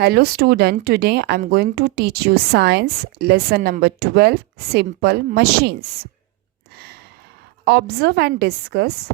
Hello student, today I am going to teach you science lesson number 12, simple machines. Observe and discuss.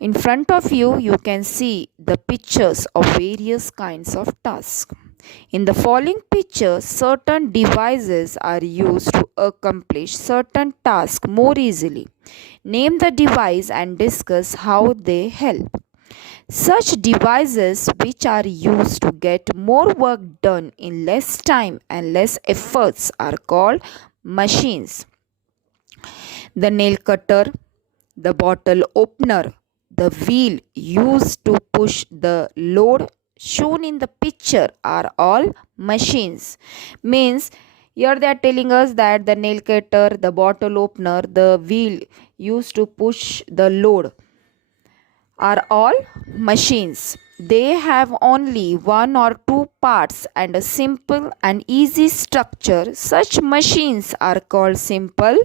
In front of you, you can see the pictures of various kinds of tasks. In the following picture, certain devices are used to accomplish certain tasks more easily. Name the device and discuss how they help. Such devices which are used to get more work done in less time and less efforts are called machines. The nail cutter, the bottle opener, the wheel used to push the load shown in the picture are all machines. Means here they are telling us that the nail cutter, the bottle opener, the wheel used to push the load are all machines. They have only one or two parts and a simple and easy structure. Such machines are called simple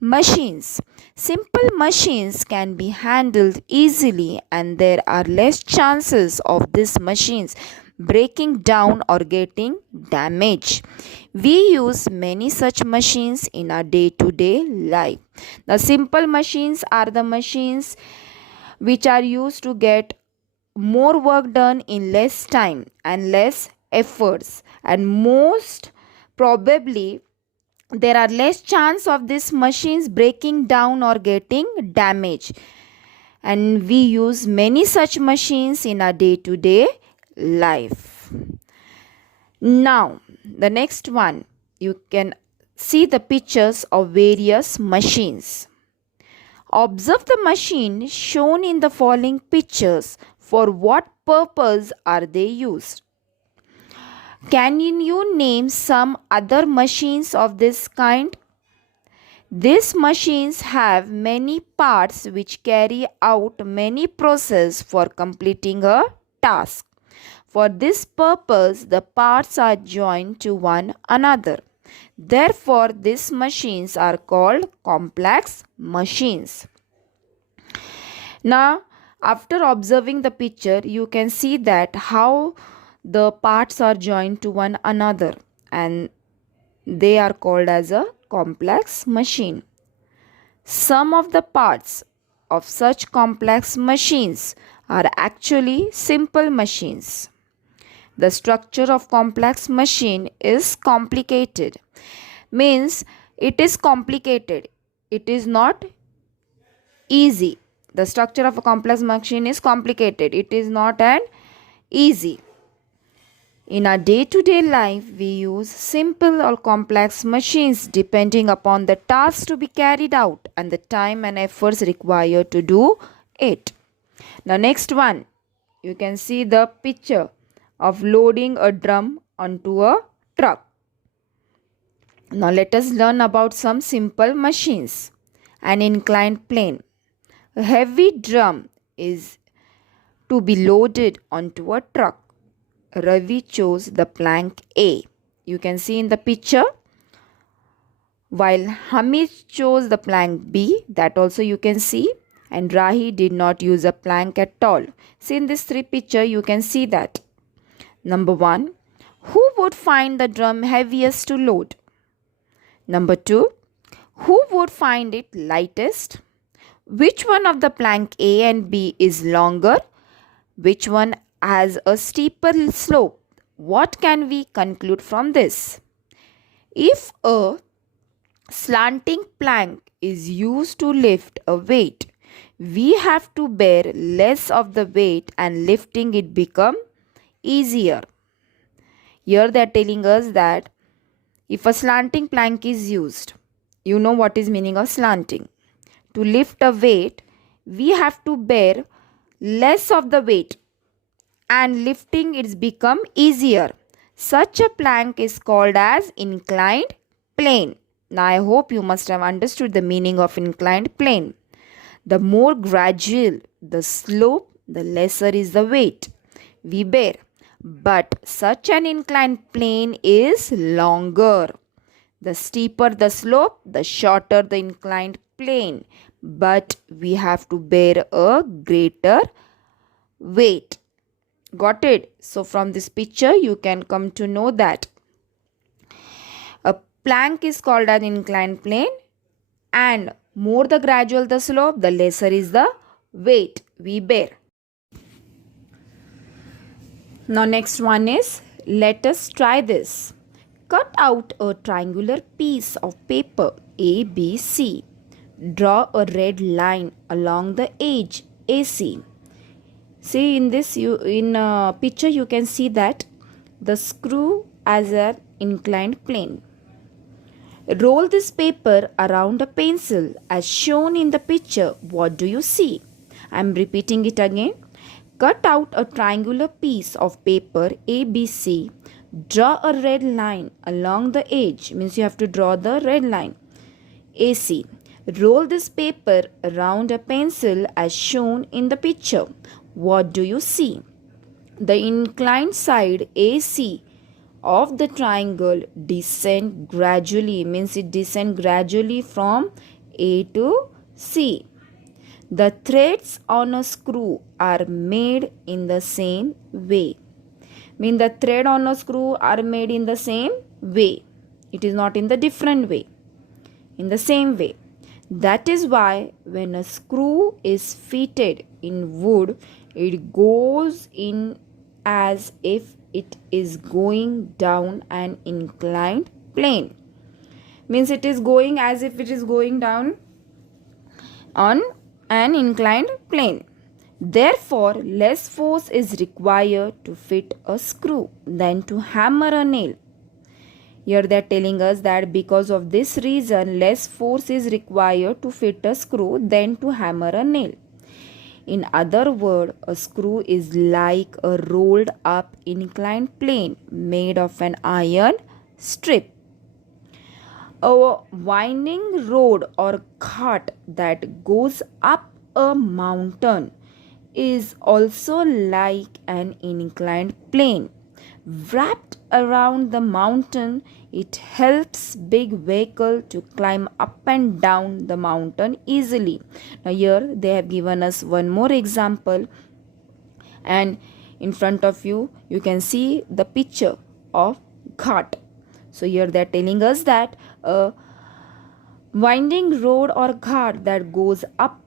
machines. Simple machines can be handled easily and there are less chances of these machines breaking down or getting damaged. We use many such machines in our day-to-day life. The simple machines are the machines which are used to get more work done in less time and less efforts, and most probably there are less chance of these machines breaking down or getting damaged, and we use many such machines in our day to day life. Now the next one, you can see the pictures of various machines. Observe the machine shown in the following pictures. For what purpose are they used? Can you name some other machines of this kind? These machines have many parts which carry out many processes for completing a task. For this purpose, the parts are joined to one another. Therefore, these machines are called complex machines. Now, after observing the picture, you can see that how the parts are joined to one another and they are called as a complex machine. Some of the parts of such complex machines are actually simple machines. The structure of complex machine is complicated. Means it is complicated. It is not easy. The structure of a complex machine is complicated. It is not an easy. In our day-to-day life, we use simple or complex machines depending upon the task to be carried out and the time and efforts required to do it. Now next one, you can see the picture of loading a drum onto a truck. Now let us learn about some simple machines. An inclined plane. A heavy drum is to be loaded onto a truck. Ravi chose the plank A. You can see in the picture. While Hamid chose the plank B, that also you can see. And Rahi did not use a plank at all. See in this three picture, you can see that. Number 1. Who would find the drum heaviest to load? Number 2. Who would find it lightest? Which one of the plank A and B is longer? Which one has a steeper slope? What can we conclude from this? If a slanting plank is used to lift a weight, we have to bear less of the weight and lifting it become easier. Here they are telling us that if a slanting plank is used, you know what is meaning of slanting. To lift a weight, we have to bear less of the weight and lifting it become easier. Such a plank is called as inclined plane. Now I hope you must have understood the meaning of inclined plane. The more gradual the slope, the lesser is the weight we bear. But such an inclined plane is longer. The steeper the slope, the shorter the inclined plane. But we have to bear a greater weight. Got it? So from this picture you can come to know that a plank is called an inclined plane, and more the gradual the slope, the lesser is the weight we bear. Now next one is, let us try this. Cut out a triangular piece of paper ABC. Draw a red line along the edge AC. See in this picture you can see that the screw as an inclined plane. Roll this paper around a pencil as shown in the picture. What do you see? I am repeating it again. Cut out a triangular piece of paper ABC. Draw a red line along the edge. Means you have to draw the red line. AC. Roll this paper around a pencil as shown in the picture. What do you see? The inclined side AC of the triangle descend gradually, means it descend gradually from A to C. The threads on a screw are made in the same way. Mean the thread on a screw are made in the same way. It is not in the different way. In the same way. That is why when a screw is fitted in wood, it goes in as if it is going down an inclined plane. Means it is going as if it is going down on an inclined plane. Therefore, less force is required to fit a screw than to hammer a nail. Here they are telling us that because of this reason, less force is required to fit a screw than to hammer a nail. In other words, a screw is like a rolled up inclined plane made of an iron strip. A winding road or cart that goes up a mountain is also like an inclined plane. Wrapped around the mountain, it helps big vehicle to climb up and down the mountain easily. Now here they have given us one more example, and in front of you you can see the picture of cart. So here they are telling us that a winding road or cart that goes up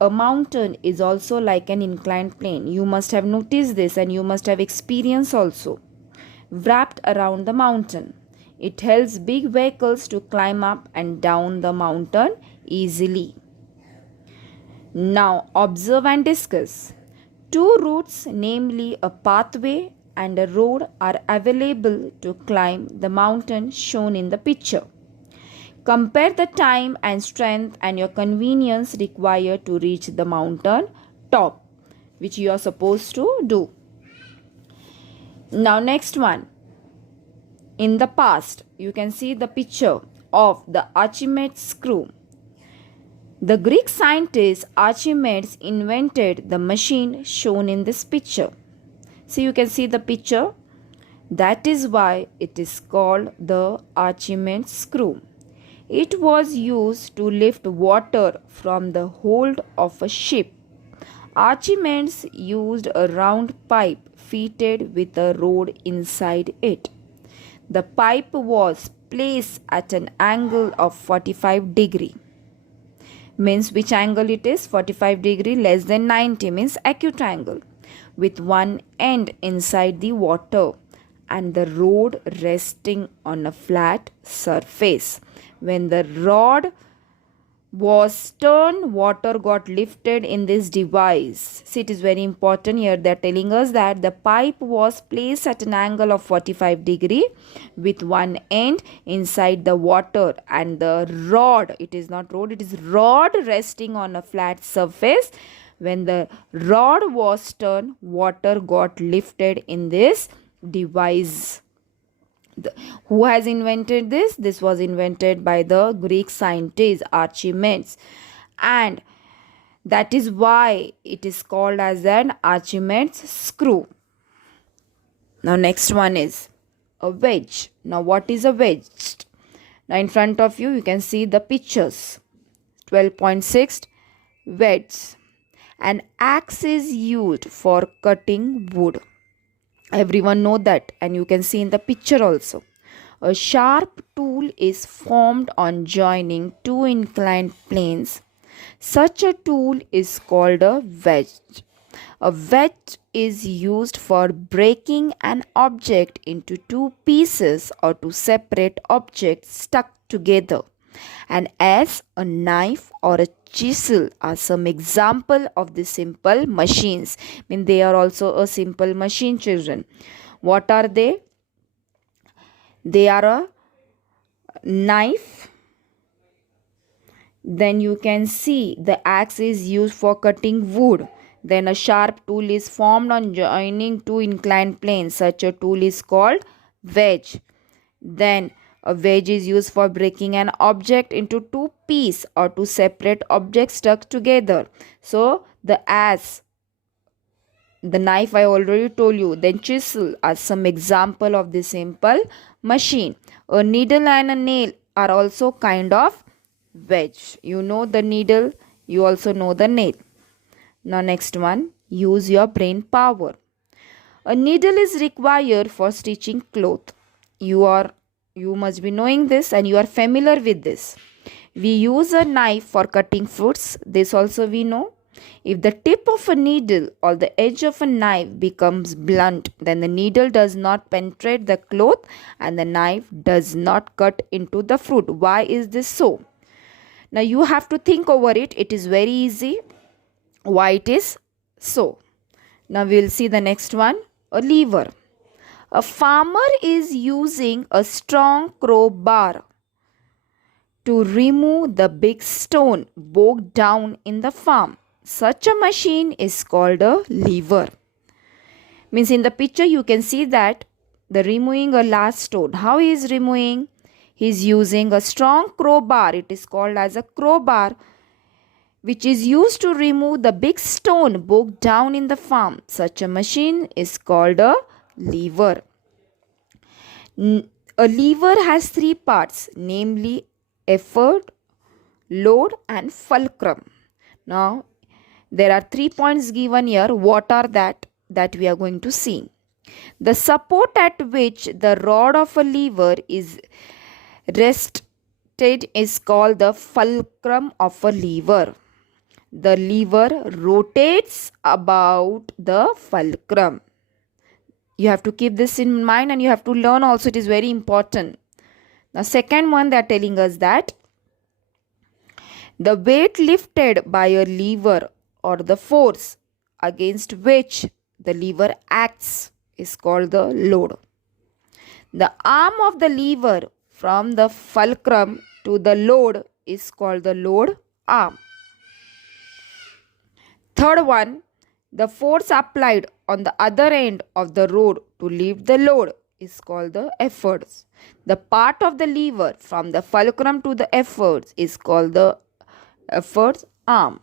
a mountain is also like an inclined plane. You must have noticed this and you must have experienced also. Wrapped around the mountain, it helps big vehicles to climb up and down the mountain easily. Now observe and discuss. Two routes, namely a pathway and a road, are available to climb the mountain shown in the picture. Compare the time and strength and your convenience required to reach the mountain top, which you are supposed to do. Now next one. In the past, you can see the picture of the Archimedes screw. The Greek scientist Archimedes invented the machine shown in this picture. So you can see the picture. That is why it is called the Archimedes screw. It was used to lift water from the hold of a ship. Archimedes used a round pipe fitted with a rod inside it. The pipe was placed at an angle of 45 degree. Means which angle it is? 45 degree less than 90 means acute angle. With one end inside the water and the rod resting on a flat surface. When the rod was turned, water got lifted in this device. See, it is very important here. They are telling us that the pipe was placed at an angle of 45 degree with one end inside the water and the rod, it is not rod, it is rod resting on a flat surface. When the rod was turned, water got lifted in this device. Who has invented this? This was invented by the Greek scientist Archimedes, and that is why it is called as an Archimedes screw. Now next one is a wedge. Now what is a wedge? Now in front of you, you can see the pictures. 12.6 wedge. An axe is used for cutting wood. Everyone know that, and you can see in the picture also. A sharp tool is formed on joining two inclined planes. Such a tool is called a wedge. A wedge is used for breaking an object into two pieces or to separate objects stuck together. And as a knife or a chisel are some example of the simple machines. I mean, they are also a simple machine, children. What are they? They are a knife. Then you can see the axe is used for cutting wood. Then a sharp tool is formed on joining two inclined planes. Such a tool is called wedge. Then a wedge is used for breaking an object into two pieces or to separate objects stuck together. So the axe, the knife I already told you, then chisel are some example of the simple machine. A needle and a nail are also kind of wedge. You know the needle, you also know the nail. Now next one, use your brain power. A needle is required for stitching cloth. You must be knowing this and you are familiar with this. We use a knife for cutting fruits. This also we know. If the tip of a needle or the edge of a knife becomes blunt, then the needle does not penetrate the cloth and the knife does not cut into the fruit. Why is this so? Now you have to think over it. It is very easy why it is so. Now we will see the next one, a lever. A farmer is using a strong crowbar to remove the big stone bogged down in the farm. Such a machine is called a lever. Means in the picture you can see that the removing a large stone. How he is removing? He is using a strong crowbar. It is called as a crowbar, which is used to remove the big stone bogged down in the farm. Such a machine is called a lever. A lever has three parts, namely effort, load and fulcrum. Now there are 3 points given here. What are that we are going to see? The support at which the rod of a lever is rested is called the fulcrum of a lever. The lever rotates about the fulcrum. You have to keep this in mind and you have to learn also. It is very important. Now second one, they are telling us that the weight lifted by a lever or the force against which the lever acts is called the load. The arm of the lever from the fulcrum to the load is called the load arm. Third one, the force applied on the other end of the rod to lift the load is called the efforts. The part of the lever from the fulcrum to the efforts is called the efforts arm.